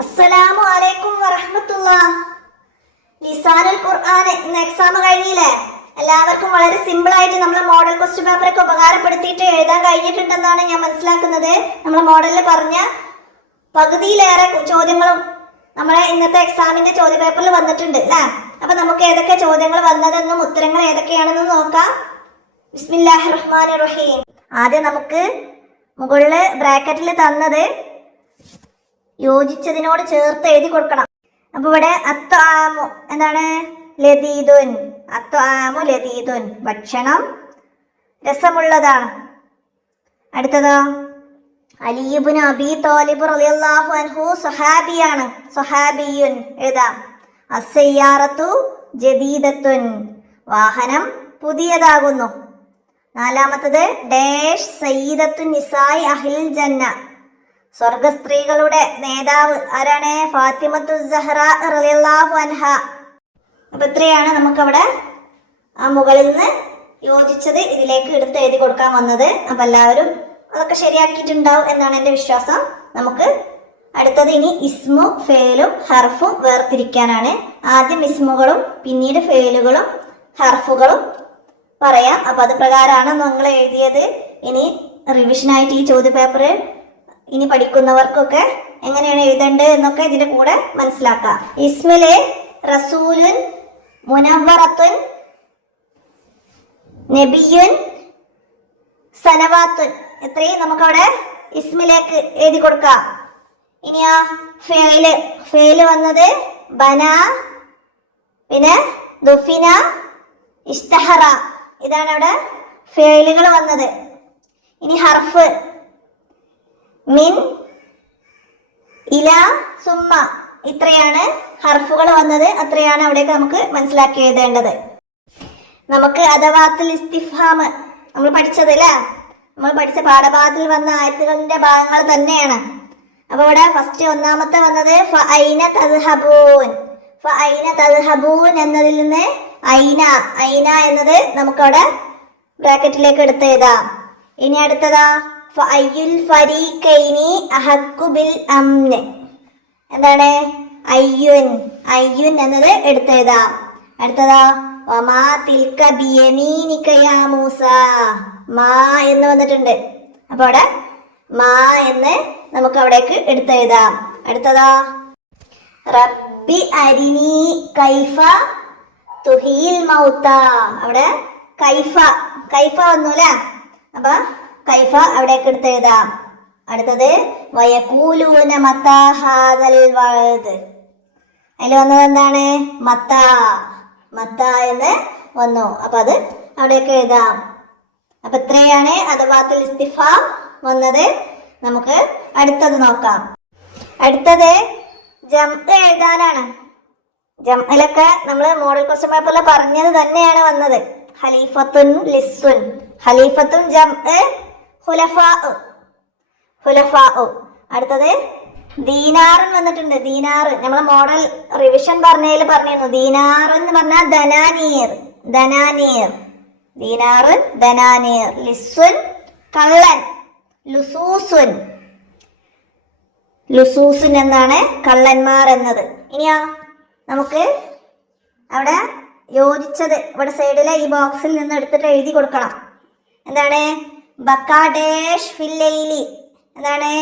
അസ്സലാമു അലൈക്കും വറഹ്മത്തുള്ളാഹ്. ലിസാനുൽ ഖുർആൻ ഇന്ന് എക്സാം കഴിഞ്ഞില്ലേ? എല്ലാവർക്കും വളരെ സിമ്പിൾ ആയിട്ട് നമ്മളെ മോഡൽ ക്വസ്റ്റ്യൻ പേപ്പറൊക്കെ ഉപകാരപ്പെടുത്തിയിട്ട് എഴുതാൻ കഴിഞ്ഞിട്ടുണ്ടെന്നാണ് ഞാൻ മനസ്സിലാക്കുന്നത്. നമ്മളെ മോഡലിൽ പറഞ്ഞ പകുതിയിലേറെ ചോദ്യങ്ങളും നമ്മളെ ഇന്നത്തെ എക്സാമിന്റെ ചോദ്യ പേപ്പറിൽ വന്നിട്ടുണ്ട് അല്ലേ? അപ്പൊ നമുക്ക് ഏതൊക്കെ ചോദ്യങ്ങൾ വന്നതെന്നും ഉത്തരങ്ങൾ ഏതൊക്കെയാണെന്ന് നോക്കാം. ബിസ്മില്ലാഹിർ റഹ്മാനിർ റഹീം. ആദ്യം നമുക്ക് മുകളില് ബ്രാക്കറ്റിൽ തന്നത് യോജിച്ചതിനോട് ചേർത്ത് എഴുതി കൊടുക്കണം. അപ്പൊ ഇവിടെ അത്വാമു എന്താണ്? ലദീദുൻ. അത്വാമു ലദീദുൻ, ഭക്ഷണം രസമുള്ളതാണ്. അടുത്തതോ അലി ഇബ്നു അബീ ത്വാലിബ് റളിയല്ലാഹു അൻഹു സ്വഹാബിയാണ്, സ്വഹാബിയുൻ എഴുതാം. അസ്സയ്യാറത്തു ജദീദത്തുൻ, വാഹനം പുതിയതാകുന്നു. നാലാമത്തത് ഡാഷ് സയ്യിദത്തുൻ നിസായി അഹ്ലിൽ ജന്ന, സ്വർഗ സ്ത്രീകളുടെ നേതാവ് ആരാണ്? ഫാത്തിമത്തു സഹ്റ റളിയല്ലാഹു അൻഹ. അപ്പൊ ഇത്രയാണ് നമുക്കവിടെ ആ മുകളിൽ നിന്ന് യോജിച്ചത് ഇതിലേക്ക് എടുത്ത് എഴുതി കൊടുക്കാൻ വന്നത്. അപ്പൊ എല്ലാവരും അതൊക്കെ ശരിയാക്കിയിട്ടുണ്ടാവും എന്നാണ് എൻ്റെ വിശ്വാസം. നമുക്ക് അടുത്തത് ഇനി ഇസ്മു ഫേലും ഹർഫും വേർതിരിക്കാനാണ്. ആദ്യം ഇസ്മുകളും പിന്നീട് ഫേലുകളും ഹർഫുകളും പറയാം. അപ്പൊ അത് പ്രകാരമാണ് നിങ്ങൾ എഴുതിയത്. ഇനി റിവിഷനായിട്ട് ഈ ചോദ്യ പേപ്പർ ഇനി പഠിക്കുന്നവർക്കൊക്കെ എങ്ങനെയാണ് എഴുതേണ്ടത് എന്നൊക്കെ ഇതിന്റെ കൂടെ മനസ്സിലാക്കാം. ഇസ്മില് റസൂലുൻ, മുനവ്വറത്തുൻ, നബിയുൻ, സനവാത്തുൻ, ഇത്രയും നമുക്കവിടെ ഇസ്മിലേക്ക് എഴുതി കൊടുക്കാം. ഇനിയാ ഫേല് വന്നത് ബന, പിന്നെ ദുഫിന, ഇസ്തഹറ, ഇതാണ് അവിടെ ഫേലുകൾ വന്നത്. ഇനി ഹർഫ് മിൻ, ഇല, സുമ്മ, ഇത്രയാണ് ഹർഫുകൾ വന്നത്. അത്രയാണ് അവിടേക്ക് നമുക്ക് മനസ്സിലാക്കി എഴുതേണ്ടത്. നമുക്ക് അദവാത്തുൽ ഇസ്തിഫ്ഹാം നമ്മൾ പഠിച്ചത് അല്ലേ? നമ്മൾ പഠിച്ച പാഠഭാഗത്തിൽ വന്ന ആയത്തുകളുടെ ഭാഗങ്ങൾ തന്നെയാണ്. അപ്പൊ ഇവിടെ ഫസ്റ്റ് ഒന്നാമത്തെ വന്നത് ഫഅൈന തദ്ഹബൂൻ. ഫഅൈന തദ്ഹബൂൻ എന്നതിൽ നിന്ന് ഐന, ഐന എന്നത് നമുക്കവിടെ ബ്രാക്കറ്റിലേക്ക് എടുത്ത് എഴുതാം. ഇനി അടുത്തതാ ഫഅയ്യുൽ ഫരീഖൈനി അഹഖു ബിൽ അംൻ, എന്താണ്? അയ്യുൻ, അയ്യുൻ എന്നത് എടുത്തെഴുതാം. അടുത്തതാ വമാ തിൽക ബിയമീനിക യാ മൂസ, മാ എന്ന് വന്നിട്ടുണ്ട്. അപ്പൊ അവിടെ മാ എന്ന് നമുക്ക് അവിടേക്ക് എടുത്തെഴുതാം. അടുത്തതാ റബ്ബി അരിനി കൈഫ തുഹിൽ മൗത, അവിടെ കൈഫ, കൈഫ വന്നൂല്ലേ? അപ്പൊ കൈഫ അവിടേക്ക് എടുത്ത് എഴുതാം. അടുത്തത് വയഖൂലൂന മതാ ഹാദൽ വഅദ്, അതിൽ വന്നത് എന്താണ്? മത്ത, മത്ത എന്ന് വന്നു. അപ്പൊ അത് അവിടേക്ക് എഴുതാം. അപ്പൊ ഇത്രയാണ് അദവാത്തുൽ ഇസ്തിഫ്ഹാം വന്നത്. നമുക്ക് അടുത്തത് നോക്കാം. അടുത്തത് ജംഅ് എഴുതാനാണ്. ജംഅലൊക്കെ നമ്മൾ മോഡൽ ക്വസ്റ്റ്യൻ പേപ്പറിൽ പറഞ്ഞത് തന്നെയാണ് വന്നത്. ഖലീഫത്തുൻ ലിസ്സുൻ, ഖലീഫത്തുൻ ജംഅ് ഖുലഫാ, ഖുലഫാ. അടുത്തത് ദീനാറുൻ വന്നിട്ടുണ്ട്. ദീനാർ നമ്മളെ മോഡൽ റിവിഷൻ പറഞ്ഞതിൽ പറഞ്ഞിരുന്നു. ദീനാർ എന്ന് പറഞ്ഞാൽ ധനാനീർ, ധനാനീർ, ദീനാറുൻ ധനാനീർ. ലിസ്സുൻ കള്ളൻ, ലുസൂസുൻ, ലുസൂസുൻ എന്നാണ് കള്ളന്മാർ എന്നത്. ഇനിയാ നമുക്ക് അവിടെ യോജിച്ചത് ഇവിടെ സൈഡിലെ ഈ ബോക്സിൽ നിന്ന് എടുത്തിട്ട് എഴുതി കൊടുക്കണം. എന്താണ്? ബക്ക ഡാഷ് ഫില്ലൈലി, എന്താണ്?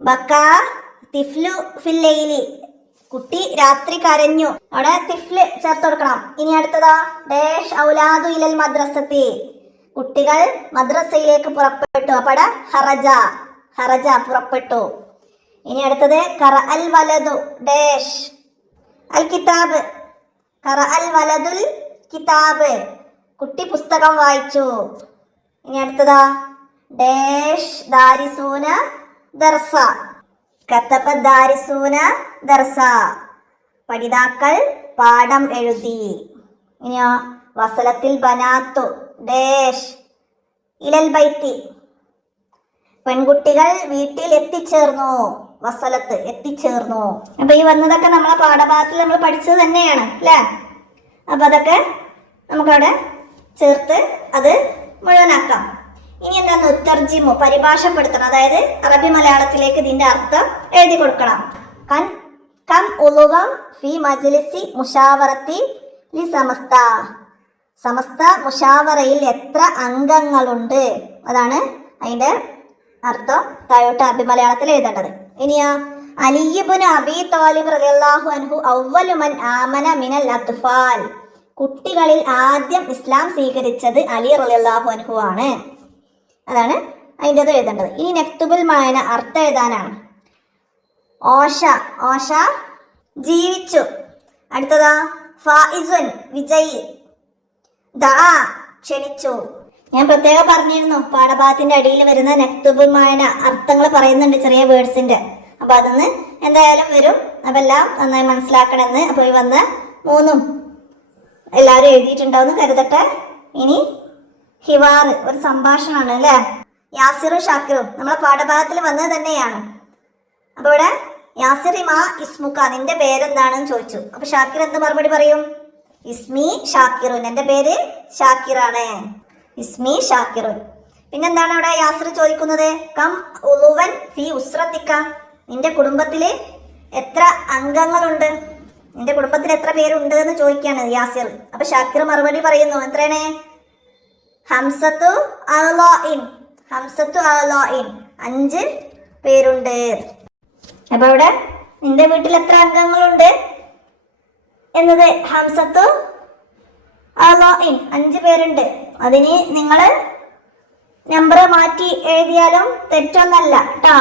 ബക്ക തിഫ്ലു ഫില്ലൈലി, കുട്ടി രാത്രി കരഞ്ഞു. അവിടെ തിഫ്ല് ചേർത്ത് കൊടുക്കണം. ഇനി അടുത്തതാ ഡാഷ് ഔലാദു ഇലൽ മദ്രസത്തി, കുട്ടികൾ മദ്രസയിലേക്ക് പുറപ്പെട്ടു. അപ്പൊ അവിടെ ഹറജ, ഹറജ പുറപ്പെട്ടു. ഇനി അടുത്തത് ഖറ അൽ വലദു ഡാഷ് അൽ കിതാബ്, ഖറ അൽ വലദുൽ കിതാബ്, കുട്ടി പുസ്തകം വായിച്ചു. ഇനി അടുത്തതാ ഡാഷ് ദാരിസൂന ദർസ, കതബ ദാരിസൂന ദർസ, പഠിതാക്കൾ പാഠം എഴുതി. ഇനിയോ വസലത്തിൽ ബനാത്തു ഡാഷ് ഇലൽ ബൈത്തി, പെൺകുട്ടികൾ വീട്ടിൽ എത്തിച്ചേർന്നു. വസലത്ത് എത്തിച്ചേർന്നു. അപ്പൊ ഈ വന്നതൊക്കെ നമ്മളെ പാഠഭാഗത്തിൽ നമ്മൾ പഠിച്ചത് തന്നെയാണ് അല്ലേ? അപ്പൊ അതൊക്കെ നമുക്കവിടെ ചേർത്ത് അത് മുഴുവനാക്കാം. ഇനി എന്താന്ന് ഉത്തർജിമു പരിഭാഷപ്പെടുത്തണം, അതായത് അറബി മലയാളത്തിലേക്ക് ഇതിന്റെ അർത്ഥം എഴുതി കൊടുക്കണം. കം ഉളുവം ഫി മജ്ലിസി മുഷാവറത്തി ലി സമസ്ത. സമസ്ത മുഷാവറയിൽ എത്ര അംഗങ്ങളുണ്ട്, അതാണ് അതിന്റെ അർത്ഥം താഴോട്ട് അറബി മലയാളത്തിൽ എഴുതേണ്ടത്. ഇനിയാ അലി ഇബ്നു അബീ ത്വാലിബ് റളിയല്ലാഹു അൻഹു അവ്വലു മൻ ആമന മിനൽ അത്ഫാൽ. കുട്ടികളിൽ ആദ്യം ഇസ്ലാം സ്വീകരിച്ചത് അലി റളിയല്ലാഹു അൻഹു ആണ്. അതാണ് അതിൻ്റെത് എഴുതേണ്ടത്. ഇനി നക്തുബുൽ മായന അർത്ഥം എഴുതാനാണ്. ഓഷ, ഓഷ ജീവിച്ചു. അടുത്തതാ ഫായിസുൻ വിജയി. ദാ ക്ഷണിച്ചു. ഞാൻ പ്രത്യേകം പറഞ്ഞിരുന്നു പാഠഭാഗത്തിന്റെ അടിയിൽ വരുന്ന നക്തുബുൽ മായന അർത്ഥങ്ങൾ പറയുന്നുണ്ട്, ചെറിയ വേർഡ്സിന്റെ. അപ്പൊ അതൊന്ന് എന്തായാലും വരും. അപ്പൊ എല്ലാം നന്നായി മനസ്സിലാക്കണമെന്ന്. അപ്പൊ ഈ വന്ന മൂന്നും എല്ലാവരും എഴുതിയിട്ടുണ്ടാവുമെന്ന് കരുതട്ടെ. ഇനി ഹിവാർ ഒരു സംഭാഷണമാണ് അല്ലേ. യാസിറും ഷാക്കിറും നമ്മളെ പാഠഭാഗത്തിൽ വന്നത് തന്നെയാണ്. അപ്പൊ ഇവിടെ യാസിറിമാ ഇസ്മുക്ക, നിന്റെ പേരെന്താണെന്ന് ചോദിച്ചു. അപ്പൊ ഷാക്കിർ എന്ത് മറുപടി പറയും? ഇസ്മി ഷാക്കിറുൻ, എന്റെ പേര് ഷാക്കിറാണ്. ഇസ്മി ഷാക്കിറുൻ. പിന്നെന്താണ് അവിടെ യാസിർ ചോദിക്കുന്നത്? കം ഉളുവൻ ഫി ഉസ്രത്തിക്ക, നിന്റെ കുടുംബത്തില് എത്ര അംഗങ്ങളുണ്ട്, നിന്റെ കുടുംബത്തിൽ എത്ര പേരുണ്ട് എന്ന് ചോദിക്കുകയാണ് യാസിർ. അപ്പൊ ഷാക്കിർ മറുപടി പറയുന്നു, എത്രയാണ്? ഹംസത്തു അഅ്ലാഇൻ, ഹംസത്തു അഅ്ലാഇൻ, 5 പേരുണ്ട്. അപ്പൊ അവിടെ നിന്റെ വീട്ടിൽ എത്ര അംഗങ്ങളുണ്ട് എന്നത് ഹംസത്തു അഅ്ലാഇൻ 5 പേരുണ്ട്. അതിന് നിങ്ങള് നമ്പർ മാറ്റി എഴുതിയാലും തെറ്റൊന്നല്ല കേട്ടോ.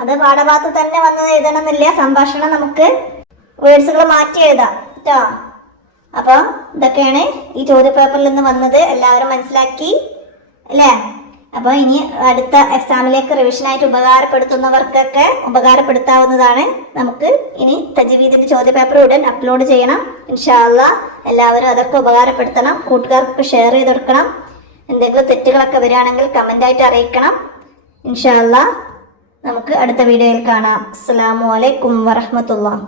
അത് പാഠഭാഗത്ത് തന്നെ വന്നത് എഴുതണമെന്നില്ല. സംഭാഷണം നമുക്ക് വേർഡ്സുകൾ മാറ്റി എഴുതാം കേട്ടോ. അപ്പോൾ ഇതൊക്കെയാണ് ഈ ചോദ്യപേപ്പറിൽ നിന്ന് വന്നത്. എല്ലാവരും മനസ്സിലാക്കി അല്ലേ? അപ്പോൾ ഇനി അടുത്ത എക്സാമിലേക്ക് റിവിഷനായിട്ട് ഉപകാരപ്പെടുത്തുന്നവർക്കൊക്കെ ഉപകാരപ്പെടുത്താവുന്നതാണ്. നമുക്ക് ഇനി തജ്വീദിന്റെ ചോദ്യപേപ്പർ ഉടൻ അപ്ലോഡ് ചെയ്യണം ഇൻഷാ അല്ലാഹ്. എല്ലാവരും അതൊക്കെ ഉപകാരപ്പെടുത്തണം, കൂട്ടുകാർക്ക് ഷെയർ ചെയ്ത് കൊടുക്കണം. എന്തെങ്കിലും തെറ്റുകളൊക്കെ വരികയാണെങ്കിൽ കമൻ്റായിട്ട് അറിയിക്കണം ഇൻഷാ അല്ലാഹ്. നമുക്ക് അടുത്ത വീഡിയോയിൽ കാണാം. അസ്സലാമു അലൈക്കും വറഹ്മത്തുള്ളാഹി.